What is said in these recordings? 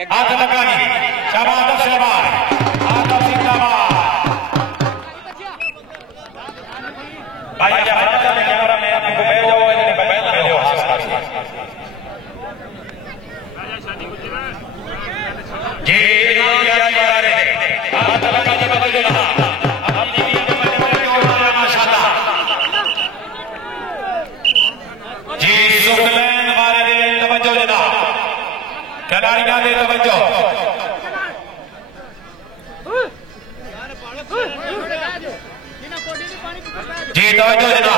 हाथ लगा जी शाबाश शाबाश आदम जिंदाबाद भाई क्या बात है कैमरा में आपको भेजो इन्हें बैठ रहे हो जी क्या कह रहे हैं हाथ लगा जी बदल देना हम जी के बड़े बड़े माशाल्लाह जी सुखलैन वाले दे तवज्जो देना खिलाड़ियां दे तवज्जो जी तवज्जो देना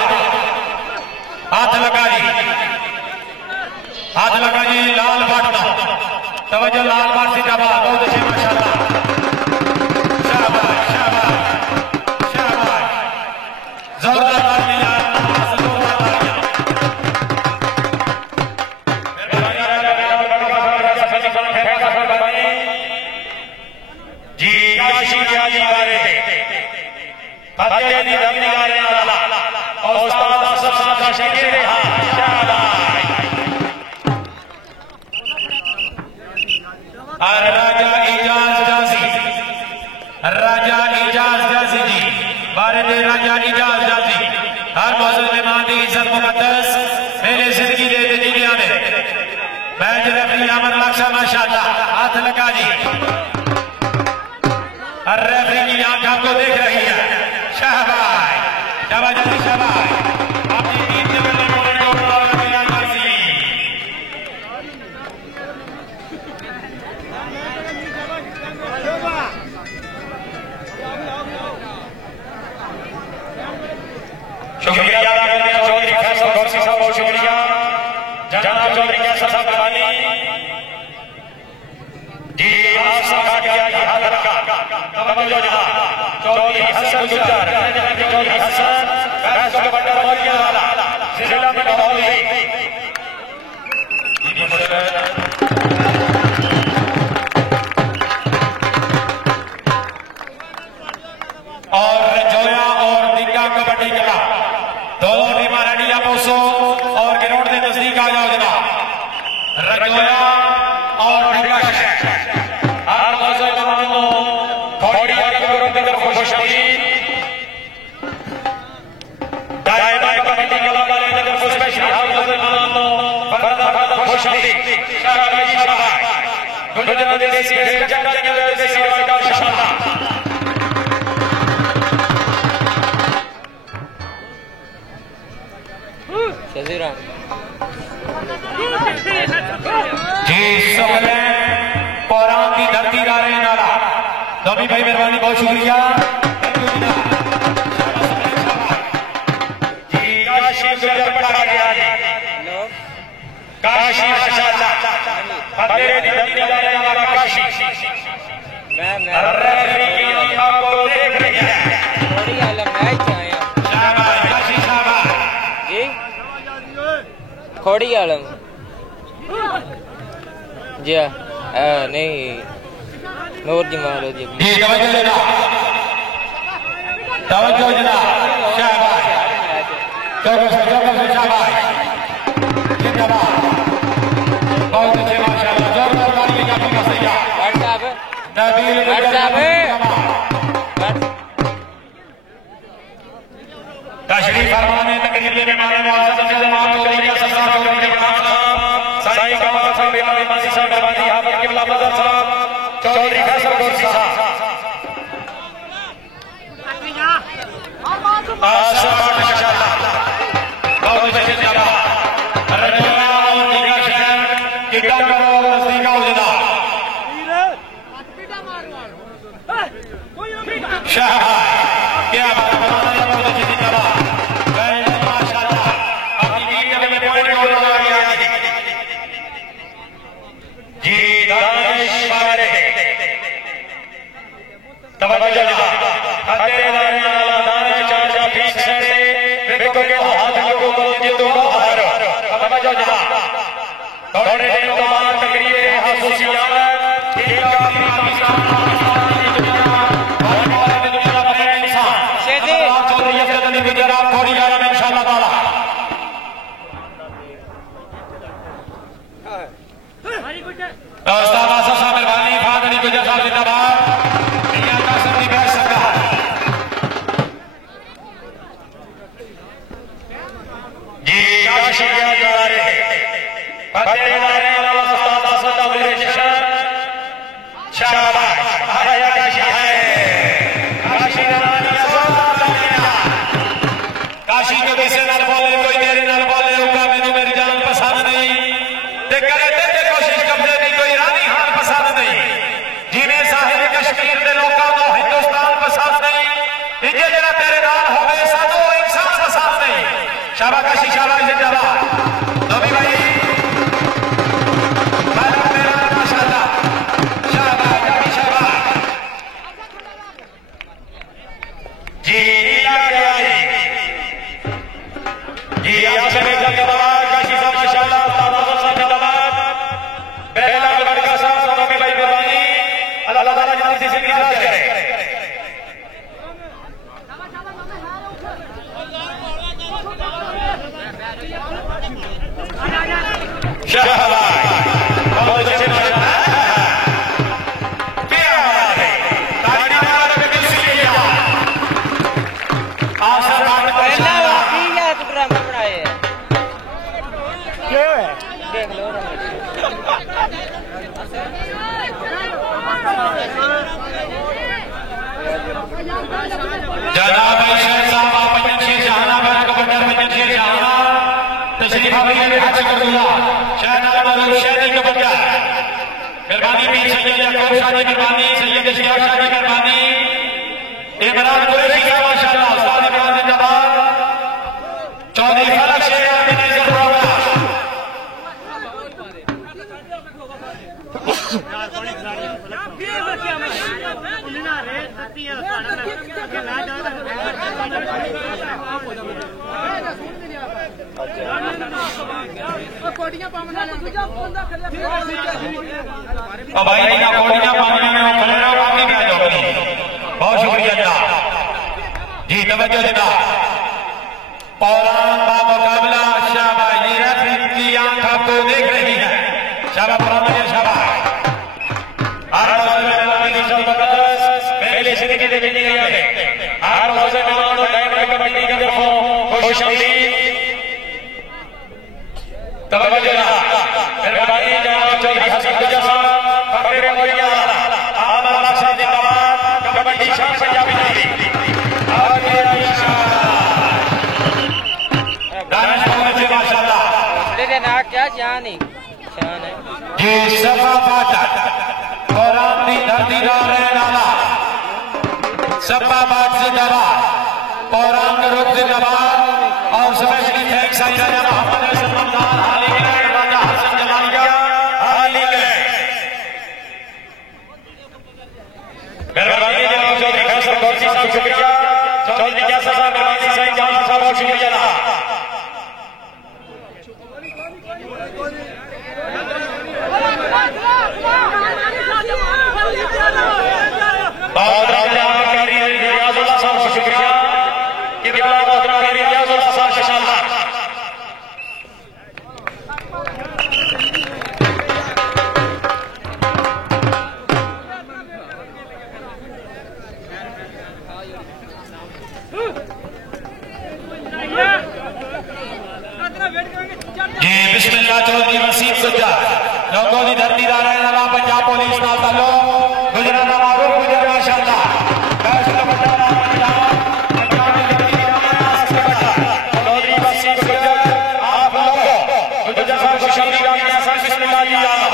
हाथ लगा जी लाल बाटना तवज्जो लाल बाट जिंदाबाद बहुत अच्छे माशाल्लाह शाबाश शाबाश शाबाश जोरदार तालियां जी काशी जी बारे फतेह दी रमनी वाले वाला और उस्ताद असफ साहब शकीर हां शाबाश और राजा इजाज जासी जी बारे दे राजा इजाज जासी हर मौजूद मेहमान की इज्जत मुकद्दस मेरे जिंदगी दे दुनिया में मैच रेफरी अमर लक्ष्य माशाल्लाह हाथ लगा जी हर रेफरी की आंख आपको देख रही है शाबाश शाबाश जी शाबाश अपनी टीम के बल्ले बोलने को तैयार करसी शुक्रिया अदा करते हैं चौधरी फैसल गौरसी साहब बहुत शुक्रिया जनाब चौधरी कैसर साहब मेहरबानी जी आप सबका किया कि हाथ रखा तवज्जो जनाब चौधरी हसन गुज्जर चौधरी हसन फैसल के बंडा बलिया वाला जिला में मौजूद है और जोया और दिग्गा कबड्डी कला दोनों टीम रेडी पोसो और ग्राउंड के नजदीक आ जाओ जनाब रजोया और दिग्गा हर मौजूद मेहमानों थोड़ी आगे ग्राउंड की तरफ खुशआमदीद दायरा कबड्डी कला वाले नगर को स्पेशल हर मौजूद मेहमानों फरदा खुशआमदीद शाबाश शाबाश गुजरात देसी खेल जंगल के देसी रवायत का शानदार जी सबले पौरान की धरती गा रहे हैं नारा धोनी भाई मेहरबानी बहुत शुक्रिया जी काशी गुजर पढ़ा गया है काशी माशाल्लाह फतेह दी धरती गा रहे हैं नारा काशी रेफरी की आंख आपको देख रही है थोड़ी आलम मैच आया शाबाश काशी शाबाश जी खोड़ी आलम जी नहीं नूर जी मालो जी तवज्जो जनाब शाबाश शाबाश जिंदाबाद बहुत अच्छे माशाल्लाह जोरदार तालियां काफी मसैया नबील तशरीफ फरमाने तकरीर में माने मुआज़्ज़ज़ जनाब चौधरी का सलाम चौधरी के नाम साईं कमाल साहब इमाम माजी साहब मेहरबानी हाफिज किबला बदर साहब चौधरी फैसल गौरसी साहब माशाल्लाह बहुत अच्छे जनाब रजोया और दिग्गा शहर कितना करो और नजदीक आओ जनाब शाबाश क्या बात है बहुत अच्छी जनाब माशाल्लाह अपनी टीम में पॉइंट और आ गया जी दानिश वाले तवज्जो जनाब फतेह वाला दानिश चाचा बीच से देखो के हाथ लोगों को जितो बाहर तवज्जो जनाब थोड़े दिनों बाद तकरीर खासूसियत ठीक का गुजरात थोड़ी यार में इंशाल्लाह ताला उस्ताद आसफ साहब काशी तो किसी नाल बोले कोई मेरे नाल बोले होगा मैनू मेरी जान पसंद नहीं ते करे ते कोशिश कब्जे नहीं कोई रानी हार पसंद नहीं जिवें साहिब कश्मीर के लोगों को हिंदुस्तान पसंद नहीं इजे जरा तेरे नाल होवे साडो इंसान पसंद नहीं शाबाश काशी शाबाश जिंदाबाद नबी भाई मेरा माशाल्लाह शाबाश नबी शाबाश जी जी यहाँ से जिंदाबाद काशी साहब माशाल्लाह ताज़ा साहब जिंदाबाद बेला लड़का साहब नबी भाई मेहरबानी अल्लाह ताला जल्दी से जिंदा करे शाबाश बहुत अच्छे माशाल्लाह क्या है ताड़ी मार के दिल से लिया आशा बात पहला ठीक है तू ड्रामा बनाए क्या है देख लो जनाब शेख साहब पंजन शेख जहानाबाद गवर्नर पंजन शेख जहाना तशरीफ आइए हज कर दिया शहनाज शहरी गवर्नर मेहरबानी भी सैयद याकूब शाह जी मेहरबानी सैयद इश्तियाक शाह जी मेहरबानी इमरान कुरैशी साहब माशाल्लाह उस्ताद इमरान जिंदाबाद चौधरी फलक शेख अभिनय प्रोग्राम भाई ना कोटियां पानी में खलेरा बाकी क्या जोगी बहुत शुक्रिया जनाब जी तवज्जो जनाब पौरान का मुकाबला शाबाश जी रेफरी की आंख आपको देख रही है शाबाश पौरान शाबाश पहले सिरे के लिए नहीं आए हर रोज मेहमानों टाइम कमेटी की तरफ खुशामदीद तवज्जो मेहरबानी जनाब चौधरी हसन गुजर साहब फकीर मोरिया आमर साहब जिंदाबाद कमेटी शान पंजाबी नाली आगे दानिश मोहम्मद जी माशाल्लाह तेरे ना क्या जान है शान है जी सफा फाटक कुरान दी धरती दा रहने वाला सफाबाद जिंदाबाद कुरान का रूप जिंदाबाद और स्पेशली थैंक्स आई राजा मोहम्मद सल्लल्लाहु अलैहि वसल्लम राजा हसन जमालिया हाली के मेहरबानी जनाब चौधरी फैसल गौसी साहब शुक्रिया चौधरी जैसा साहब मेहरबानी साईं जान साहब बहुत शुक्रिया जनाब बहुत रियाजुल्लाह साहब को शुक्रिया कि रियाजुल्लाह साहब माशाल्लाह जी बिस्मिल्लाह चौधरी वसीम गुज्जर लोगों की धरती दा रहने वाला पंजाब पुलिस नाल ताल्लुक गुजरात मारूफ गुजर माशाल्लाह चौधरी वसीम गुज्जर आप लोगों गुज्जर साहब को शामिल किया सर बिस्मिल्लाह जी आप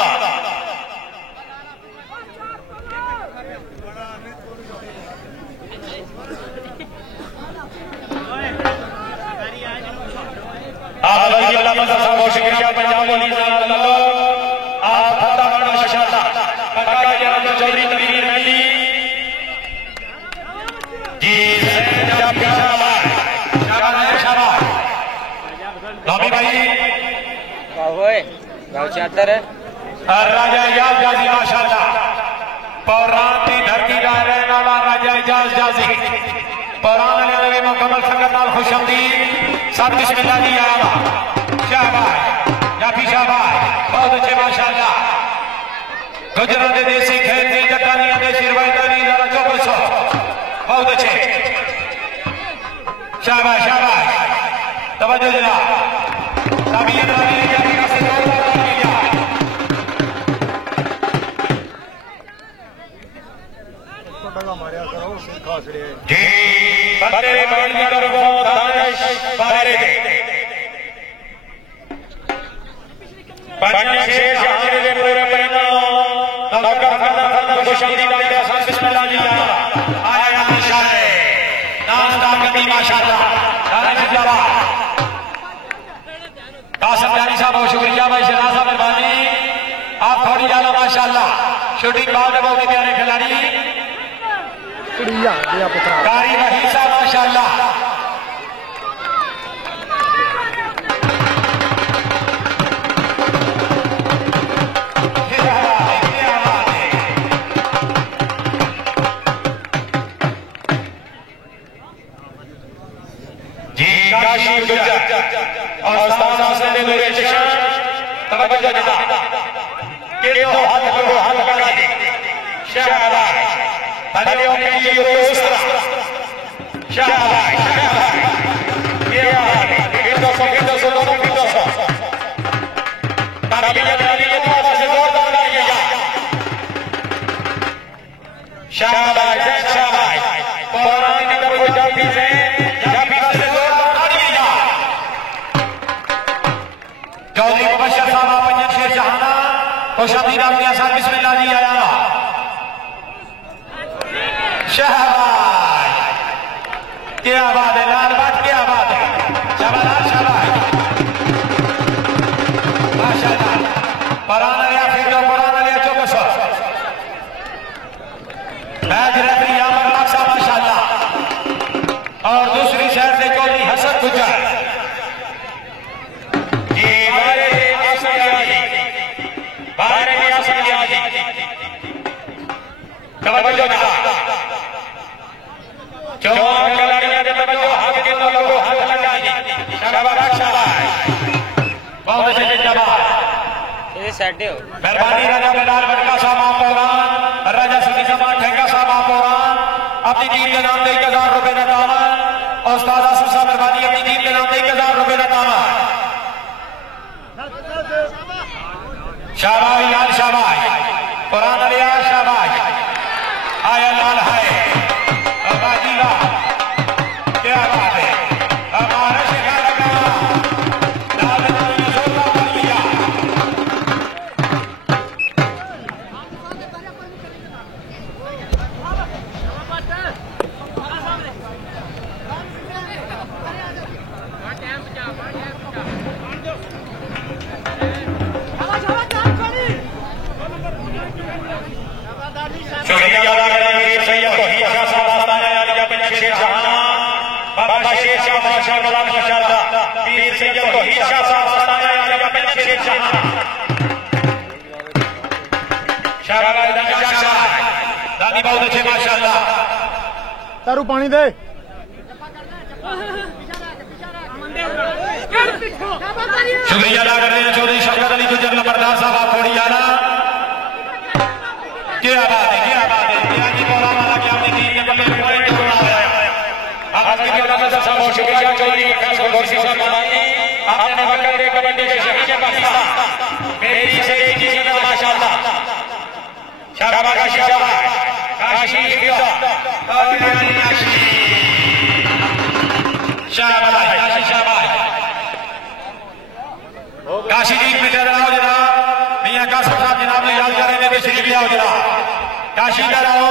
भाई अल्लाह मदद साहब बहुत शुक्रिया पंजाब पुलिस आप फतह माशाल्लाह पक्का जनाब चौधरी तनवीर मेहंदी जी शाबाश शाबाश नबी भाई ओए गाँव चादर है राजा इजाज जाजी माशाल्लाह पौरान की धरती का रहने वाला राजा इजाज जाजी पौरान ने मुकम्मल संगत नाल खुशामदीद सब बिस्मिल्लाह जी आला शाबाश जाफी शाबाश बहुत अच्छे माशाल्लाह गुजरात के देसी खेती जटानिया देसी रवायतानी जरा चौबल सौ बहुत अच्छे शाबाश शाबाश तवज्जो जनाब ताबीयत वाली जाती का से पंच शेर जहां दे पूरे पैनो लगा फरदा खुशबू दी बात है बिस्मिल्लाह जी आया माशाल्लाह नाश्ता कभी माशाल्लाह सारे जिंदाबाद कासिम जानी साहब बहुत शुक्रिया भाई शहनाज साहब मेहरबानी आप थोड़ी ज्यादा माशाल्लाह शूटिंग बाल में बहुत प्यारे खिलाड़ी कारी वही साहब माशाल्लाह जी काशी गुजर और उस्ताद हसन नूरी शिक्षा तवज्जो जता के तो हाथ को हाथ लगा दे शाबाश तालियों के लिए दूसरा शाबाश ये कितो सो तालियां तालियां तो से जोरदार तालियां शाबाश शाबाश कुरान की तरफ जाती से चौधरी मुबशर साहब पंजन शेर जहाना खुशबीर आमिया साहब बिस्मिल्लाह जी आया शाबाश क्या बात है लाल बात क्या बात है शाबाश शाबाश माशाल्लाह कुरान लिया फिर तो कुरान लिया चौकस मैच रेफरी यामर लाख साहब माशाल्लाह और दूसरी शहर से चौधरी हसन गुजर तवज्जो जता जवान खिलाड़ियों ने तवज्जो हाथ के लोगों हाथ लगा दी शाबाश शाबाश बहुत अच्छे जिंदाबाद ये सेट हो मेहरबानी राजा बिलाल बड़का साहब आप प्रोग्राम राजा सुनी समान ठेका साहब आप प्रोग्राम अपनी टीम के नाम 1000 रुपए का दामन और उस्ताद आसिफ साहब मेहरबानी अपनी टीम के नाम 1000 रुपए का दामन शाबाश लाल शाबाश कुरान लिया शाबाश आया लाल है बाजीला क्या बात है हमारा शिकार लगा लाल ने जोरदार कर लिया शुक्रिया अदा करेंगे सैयद तौहीद शाह साहब बताया या पंच शेर जहां बाबा शेर शाह माशाअल्लाह माशाअल्लाह पीर सैयद तौहीद शाह साहब बताया या पंच शेर जहां शाबाश शाबाश दादी बहुत अच्छे माशाअल्लाह तारू पानी दे शुक्रिया अदा कर रहे हैं चौधरी शौकत अली गुजर नंबरदार साहब आप थोड़ी आना क्या बात है क्या बात है क्या जी बोला वाला क्या अपनी टीम के बल्ले पॉइंट जोड़ा है आज की तरफ से सब शुक्रिया चौधरी खास को घोषित फरमाई आपने वक्त दे कबड्डी के शहीद पाकिस्तान मेरी से एक ही ने माशाअल्लाह शाबाश शाबाश काशी फिजा शाबाश काशी शाबाश काशी टीम में जनाब जनाब मियां कासिम साहब जनाब ने याद कर रहे हैं तशरीफ ले आओ जनाब काशी का रहो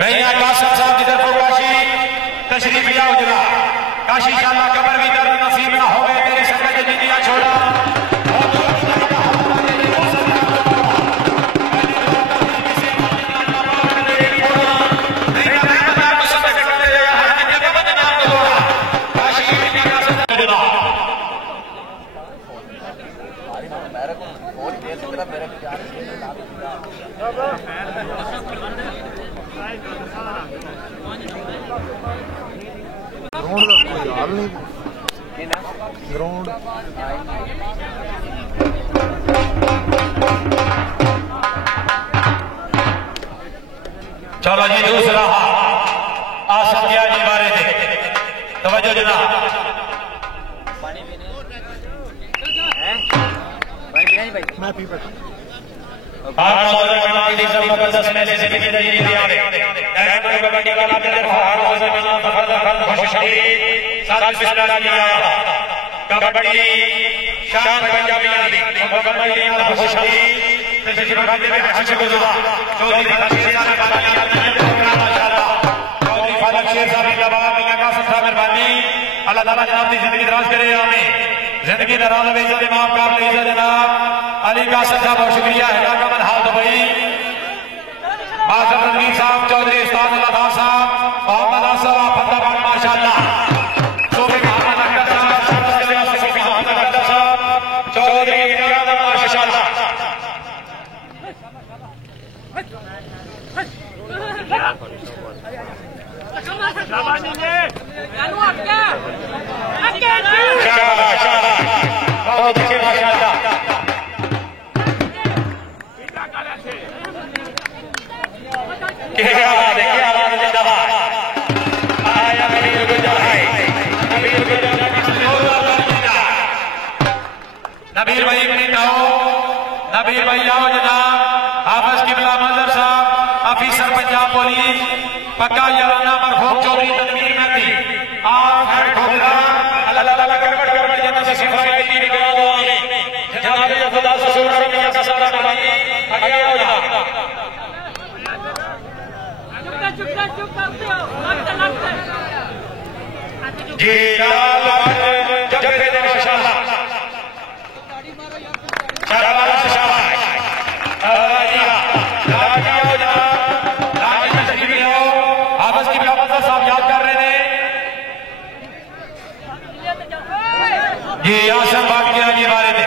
मियां कासिम साहब की तरफ काशी तशरीफ ले आओ जनाब काशी इंशाअल्लाह कब्र भी दर्द नसीब ना हो गए तेरे संग के जिंदगियां छोड़ा ग्राउंड चलो जी दूसरा आसम जी बारे थे तवज्जो जनाब मैं पी बैठा कबड्डी शान पंजाबियां दी मुकम्मल टीम दा खुशहाली ते शिरकत दे हज गुज़रा चौधरी फकीर माशाअल्लाह चौधरी फादर शेर साहब का बाबा मियां का सत्ता मेहरबानी अल्लाह ताला जनाब दी जिंदगी दराज करे आमीन जिंदगी दराज में इज्जत इमाम काबिल इज्जत जनाब अली का सत्ता बहुत शुक्रिया है का मन हाल दुबई आजम रंगीन साहब चौधरी उस्ताद अल्लाह साहब मोहम्मद असर फतेहाबाद माशाअल्लाह चौधरी माशाअल्लाह नबीर भाई नबीर भाई आओ जनाब हाफिज किबला मंजर साहब ऑफिसर पंजाब पुलिस पक्का याराना मरहूम चौधरी तनवीर मेहदी आप हेड ठोकरा अल्लाह ताला करवट जन्नत से सिफारिश की निगरान हो आमीन जनाब खुदा रसूल मियां का सदा नवाई आगे आओ जनाब चुप करते हो जी लाल जबे दे माशाअल्लाह शाबाश शाबाश राजिया हो जनाब राजिया तशरीफ ले आओ हाफिज किबला मंजर साहब याद कर रहे थे जी आसम बाकी आगे वाले थे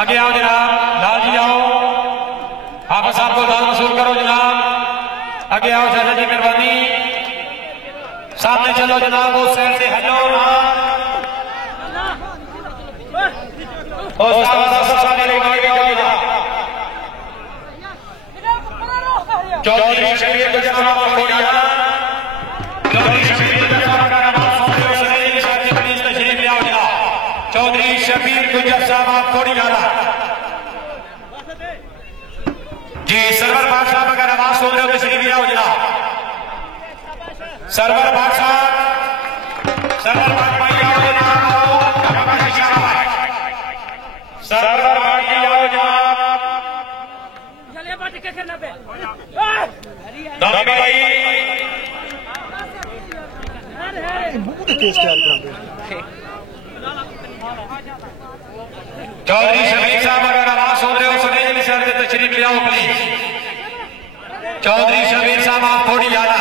आगे आओ जनाब लाल जी आओ हाफिज साहब को दान वसूल करो जनाब आगे आओ चाचा जी मेहरबानी सामने चलो जनाब उस साइड से हटो चौधरी शबीर गुजर साहब खोड़ियाला चौधरी शबीर गुजर साहब का नाम तशरीफ ले आओ जनाब चौधरी शबीर गुजर साहब खोड़ियाला जी सरवर भाग साहब अगर आवाज सुन रहे हो तशरीफ ले आओ जनाब सरवर भाग साहब सरवर भाग भाई आओ जनाब सरवर भागी आओ जनाब भाई चौधरी शबीर साहब अगर आवाज सुन रहे हो सुने सर से तशरीफ ले आओ प्लीज चौधरी शबीर साहब आप थोड़ी ज्यादा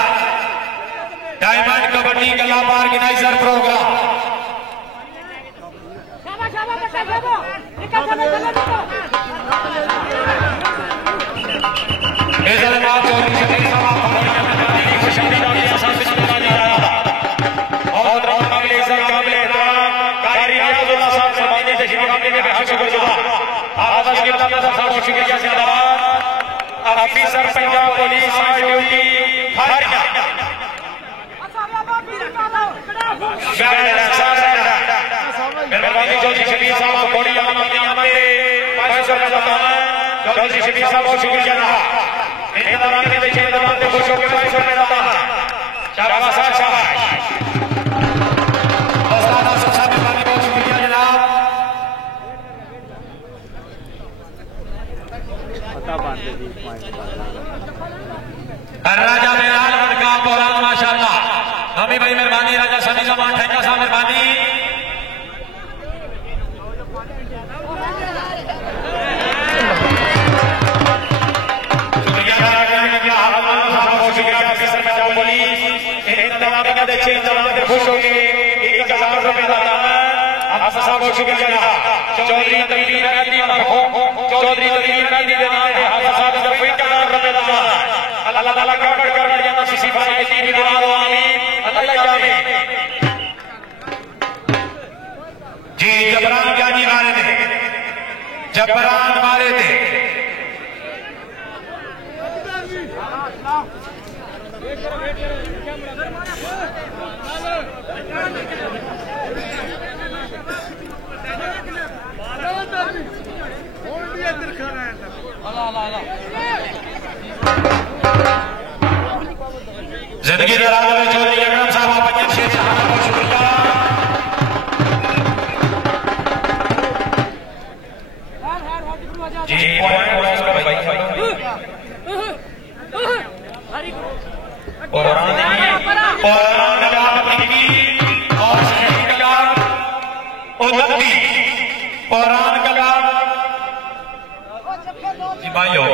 डायमंड कबड्डी कला organiser programme officer Punjab police duty मेहरबानी चौधरी शबीर साहब बड़ी चौधरी शबीर साहब बहुत शुक्रिया खुश होकर 500 रुपये दाता शाबाश शाबाश बहुत शुक्रिया जनाब राजा मेरान का बोरान माशाअल्लाह हमी भाई मेहरबानी राजा समी जमान ठेका साहब मेहरबानी खुश होंगे 1000 रुपए दाता साहब बहुत शुक्रिया चौधरी तनवीर मेहदी चौधरी तनवीर मेहदी के नाम पे साहब जब 1000 रुपए दाता अल्लाह ताला का कर जन्नत से सिफारिश की निगरान हो आमीन अल्लाह जाने जी जबरान क्या जी मारे थे जबरान मारे थे जिंदगी दराज में चौधरी अकरम साहब पंजाब शेर 29 पौरान कला जी भाई हो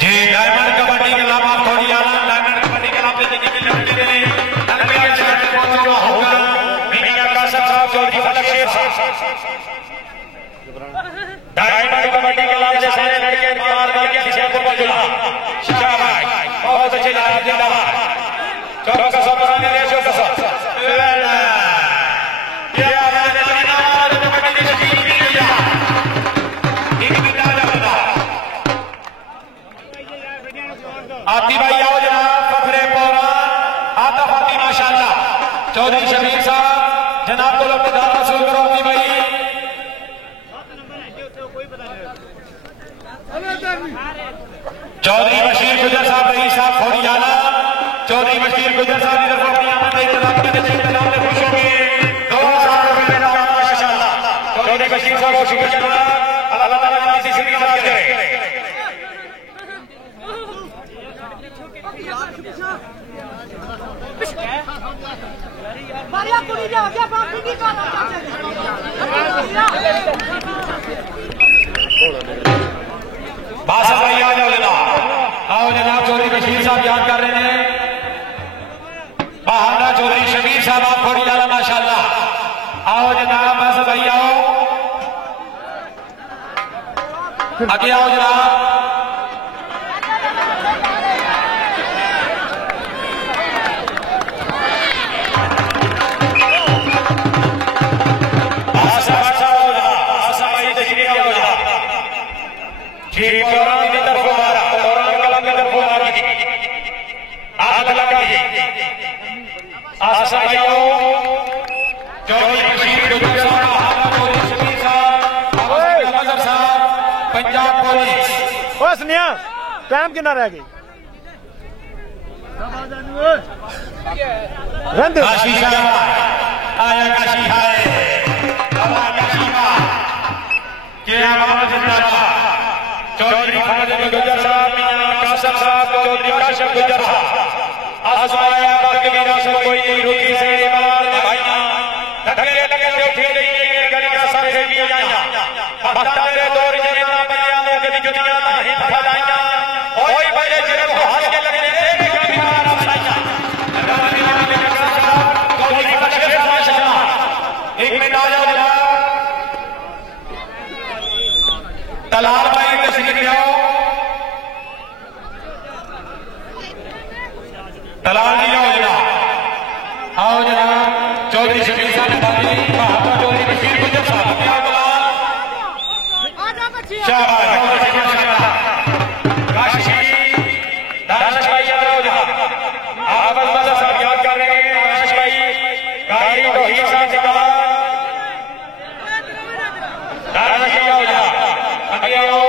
जी डायमंड कबड्डी के लाभ आप थोड़ी आना डायमंड कबड्डी के लाभ देने के लिए पहुंचा होगा मीडिया का साहब चौधरी फलक शेर डायमंड कबड्डी के लाभ से सारे लड़के मार करके पीछे को पहुंचा शाबाश बहुत अच्छे लाभ जिंदाबाद चौका सब बनाने दे चौका सब ये आवाज नार कबड्डी की टीम की जा एक बिना जाता आती भाई आओ जनाब फखरे पौरा आता फाती माशाल्लाह चौधरी शबीर साहब जनाब को लोग दाद वसूल करो आती भाई चौधरी बशीर गुजर साहब रईस साहब थोड़ी आला चौधरी बशीर गुजर साहब इधर अपनी आमद इंतजाम करने से इंतजाम में खुश हो गए 2000 रुपए में नाम माशाल्लाह चौधरी बशीर साहब को शुक्रिया जनाब अल्लाह ताला इसी से निकाल करे मारिया पूरी जा गया बाकी की का बासा भाई आ जाओ जनाब चौधरी बशीर साहब याद कर रहे हैं बहाना चौधरी शबीर साहब आप थोड़ी ज्यादा माशाल्लाह आओ जनाब बासा भाई आओ आगे आओ जनाब पंजाब पुलिस सुनिया टाइम कितना रह गई काशी आया काशी है काशी क्या जिंदाबाद चौधरी गुजर साहब कासम साहब चौधरी काशफ गुजर साहब आजमाया बाकी मेरा सब कोई रुकी से मार भाईया धक्के लगे उठे नहीं गली का सारे भी आया बख्तारे दौर जने ना बनिया नो कभी जुतिया नहीं फटाइया ओए बड़े जिन को हाथ के लगे एक कभी मारा बनाइया चौधरी बशीर साहब माशाल्लाह एक मिनट आ जाओ जनाब तलाल भाई तशरीफ ले आओ तलाल नहीं आओ जनाब आओ जनाब चौधरी शबीर साहब बहादुर चौधरी बशीर गुजर साहब आओ तलाल शाबाश काशी दानिश भाई याद आओ जनाब आप मजा साहब याद कर रहे हैं दानिश भाई गाड़ी तौहीद साहब जिंदाबाद दानिश भाई आओ जनाब आगे आओ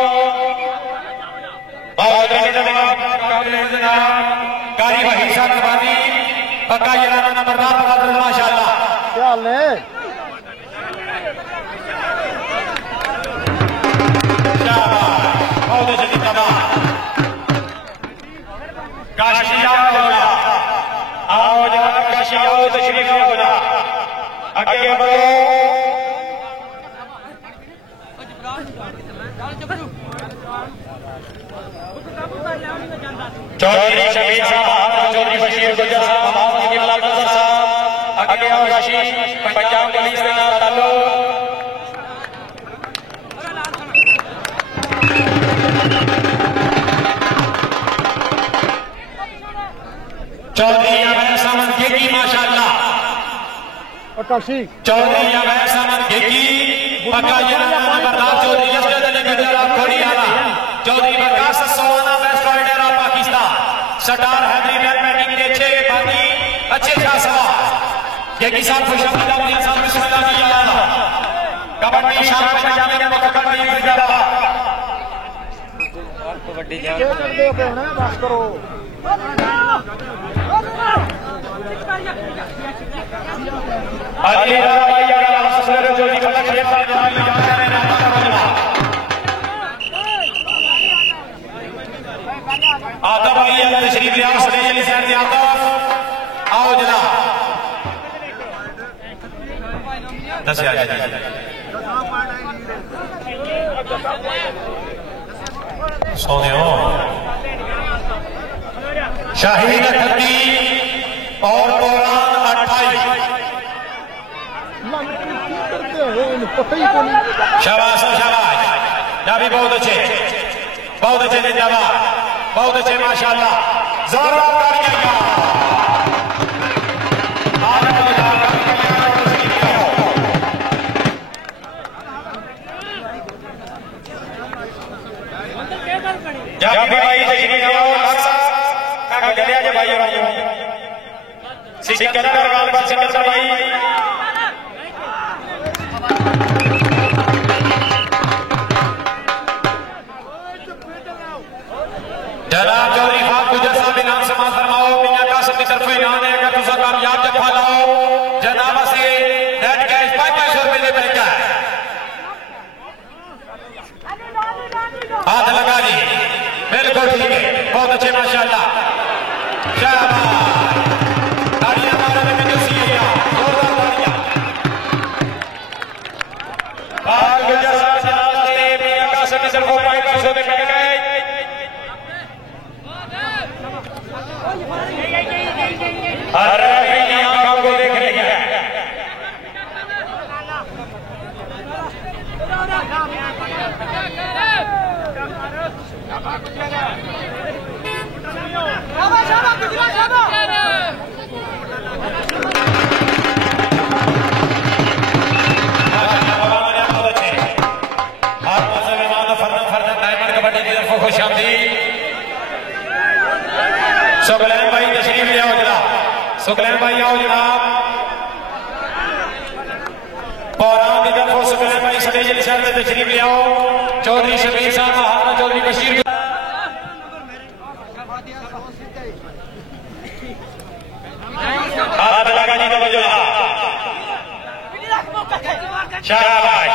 बहुत धन्यवाद काबिल जनाब कारी भाई साहब नवाजी पक्का जनाब नंबरदार बहादुर माशाल्लाह क्या हाल है बहुत अच्छी जिंदाबाद काशी आओ जनाब काशी आओ तशरीफ ले आओ जनाब आगे बढ़ो चौधरी शबीर साहब चौधरी बशीर गुजर साहब लाल नजर साहब आगे आओ काशी पंजाब पुलिस से ताल्लुक चौधरी अवैध सामन गेगी माशाल्लाह काशी चौधरी अवैध सामन गेगी पक्का जनाब बर्दाश्त चौधरी असद अली गुजरात खोड़ियाला चौधरी बकास सोना best raider of Pakistan Sattar Haidri batting के 6 बाकी अच्छे खासा गेगी साहब खुशामद अपने साथ बिस्मिल्लाह की आला कबड्डी शाम में जाने का कबड्डी जिंदाबाद कबड्डी जान बस करो अली रजा भाई यार असर जो जी फलक शेर साहब दसिया जी सोने शाहीन 38 और कुरान 28। शाबाश शाबाश, या भी बहुत अच्छे जिंदाबाद, बहुत अच्छे माशाल्लाह, जोरदार तालियां। जाफी भाई तशरीफ ले आओ, काका चले आजे भाई सिकंदर गालबान सिकंदर भाई जनाब चौधरी फात गुजर साहब इनाम समाज फरमाओ, मियां कासिम की तरफ इनाम है, अगर तुसा कामयाब जफा लाओ जनाब से नेट कैश 500 रुपए दे बैठा है। हाथ लगा जी, बिल्कुल ठीक है, बहुत अच्छे माशाल्लाह, शाबाश, तालियां मारने में जोशी है, जोरदार तालियां। फात गुजर साहब जनाब से मियां कासिम की तरफ 500 दे बैठा है। हर आंखों को देख रही है। सुकलैन भाई तशरीफ ले आओ जनाब, सुकलैन भाई आओ जनाब, पौरान की तरफ सुकलैन भाई स्टेज निशान से तशरीफ ले आओ। चौधरी शबीर साहब, महाराणा चौधरी बशीर हाथ लगा जी तो जनाब, शाबाश,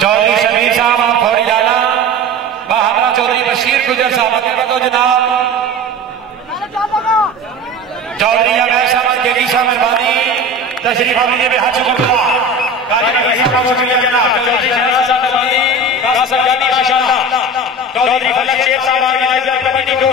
चौधरी शबीर साहब आप थोड़ी डाला, महाराणा चौधरी बशीर गुजर साहब आगे बढ़ो जनाब, चौधरी अवैध साहब केगी साहब मेहरबानी तशरीफ आने में हाथ चुका कार्यक्रम का वकील जनाब चौधरी शहनाज साहब मेहरबानी कासम जानी माशाल्लाह, चौधरी फलक शेख साहब ऑर्गेनाइजर कमेटी को